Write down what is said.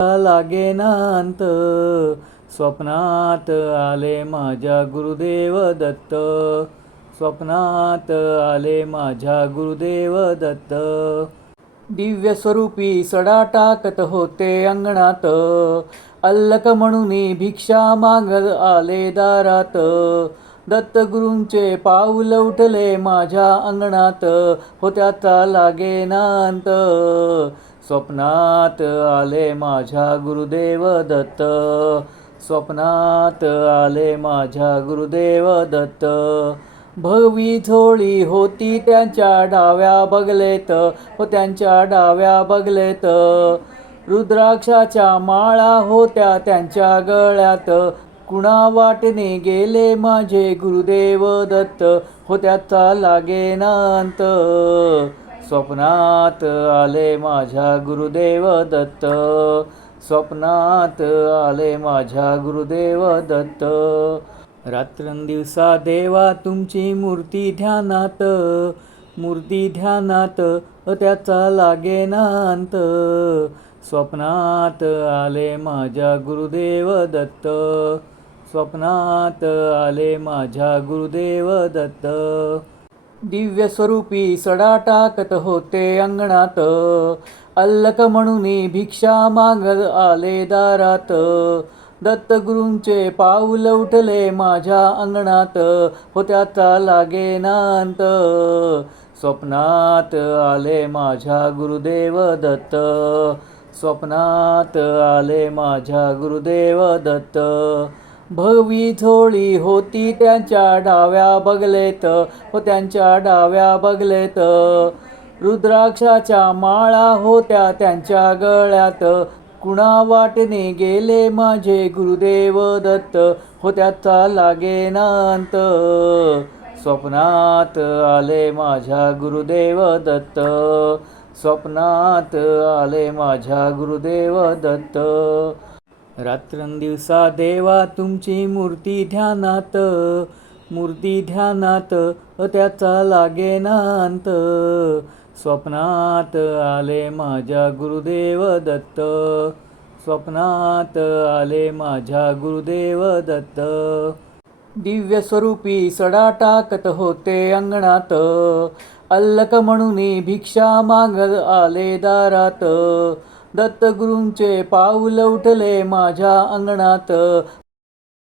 लागेनांत स्वप्नात आले माझ्या गुरुदेव दत्त. स्वप्नात आले माझ्या गुरुदेव दत्त. दिव्य स्वरूपी सडा टाकत होते अंगणात. अल्लक म्हणून भिक्षा मागत आले दारात. दत्तगुरूंचे पाऊल उठले माझ्या अंगणात. होत्याचा लागेनांत स्वप्नात आले माझ्या गुरुदेव दत्त. स्वप्नात आले माझ्या गुरुदेव दत्त. भगवी झोळी होती त्यांच्या डाव्या बगलेत. त्यांच्या डाव्या बगलेत. रुद्राक्षाच्या माळा होत्या त्यांच्या गळ्यात. कुणा वाटणे गेले माझे गुरुदेव दत्त. त्याचा लागेनांत स्वप्नात आले माझ्या गुरुदेव दत्त. स्वप्नात आले माझ्या गुरुदेव दत्त. रात्रंदिवसा देवा तुमची मूर्ती ध्यानात. मूर्ती ध्यानात त्याचा लागेनांत स्वप्नात आले माझ्या गुरुदेव दत्त. स्वप्नात आले माझ्या गुरुदेव दत्त. दिव्य स्वरूपी सडा टाकत होते अंगणात. अल्लक म्हणून भिक्षा मागत आले दारात. दत्तगुरूंचे पाऊल उठले माझ्या अंगणात. त्याचा लागेनांत स्वप्नात आले माझ्या गुरुदेव दत्त. स्वप्नात आले माझ्या गुरुदेव दत्त. भगवी झोळी होती त्यांच्या डाव्या बगलेत. त्यांच्या डाव्या बगलेत. रुद्राक्षाच्या माळा होत्या त्यांच्या गळ्यात. कुणा वाटणे गेले माझे गुरुदेव दत्त. त्याचा लागेनांत स्वप्नात आले माझ्या गुरुदेव दत्त. स्वप्नात आले माझ्या गुरुदेव दत्त. रात्रंदिवसा देवा तुमची मूर्ती ध्यानात. मूर्ती ध्यानात त्याचा लागेनांत स्वप्नात आले माझ्या गुरुदेव दत्त. स्वप्नात आले माझ्या गुरुदेव दत्त. दिव्य स्वरूपी सडा टाकत होते अंगणात. अल्लक म्हणून भिक्षा मागत आले दारात. दत्तगुरूंचे पाऊल उठले माझ्या अंगणात.